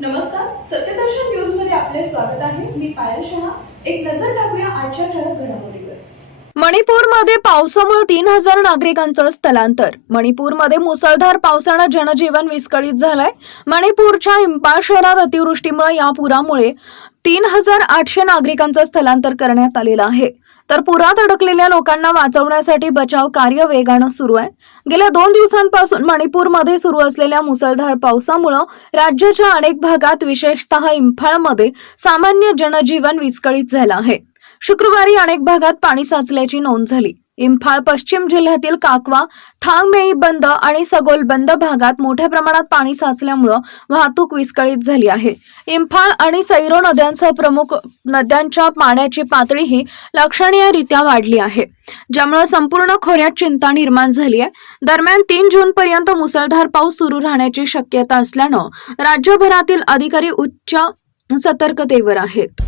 नमस्कार सत्यदर्शन न्यूजमध्ये आपले स्वागत आहे. मी पायल शहा. एक नजर टाकूया आजच्या ठळक घडामोडी मणिपूरमध्ये पावसामुळे तीन हजार नागरिकांचं स्थलांतर. मणिपूरमध्ये मुसळधार पावसानं जनजीवन विस्कळीत झालंय. मणिपूरच्या इम्पाळ शहरात अतिवृष्टीमुळे या पुरामुळे तीन हजार आठशे नागरिकांचं स्थलांतर करण्यात आलेलं आहे. तर पुरात अडकलेल्या लोकांना वाचवण्यासाठी बचाव कार्य वेगानं सुरू आहे. गेल्या दोन दिवसांपासून मणिपूरमध्ये सुरू असलेल्या मुसळधार पावसामुळं राज्याच्या अनेक भागात विशेषतः इम्फाळमध्ये सामान्य जनजीवन विस्कळीत झालं आहे. शुक्रवारी अनेक भागात पाणी साचल्याची नोंद झाली. इम्फाळ पश्चिम जिल्ह्यातील काकवा थांगमेई बंद आणि सगोल बंद भागात मोठ्या प्रमाणात पाणी साचल्यामुळं वाहतूक विस्कळीत झाली आहे. इम्फाळ आणि सैरो नद्यांसह प्रमुख नद्यांच्या पाण्याची पातळीही लक्षणीयरित्या वाढली आहे. ज्यामुळे संपूर्ण खोऱ्यात चिंता निर्माण झाली आहे. दरम्यान तीन जून पर्यंत मुसळधार पाऊस सुरू राहण्याची शक्यता असल्यानं राज्यभरातील अधिकारी उच्च सतर्कतेवर आहेत.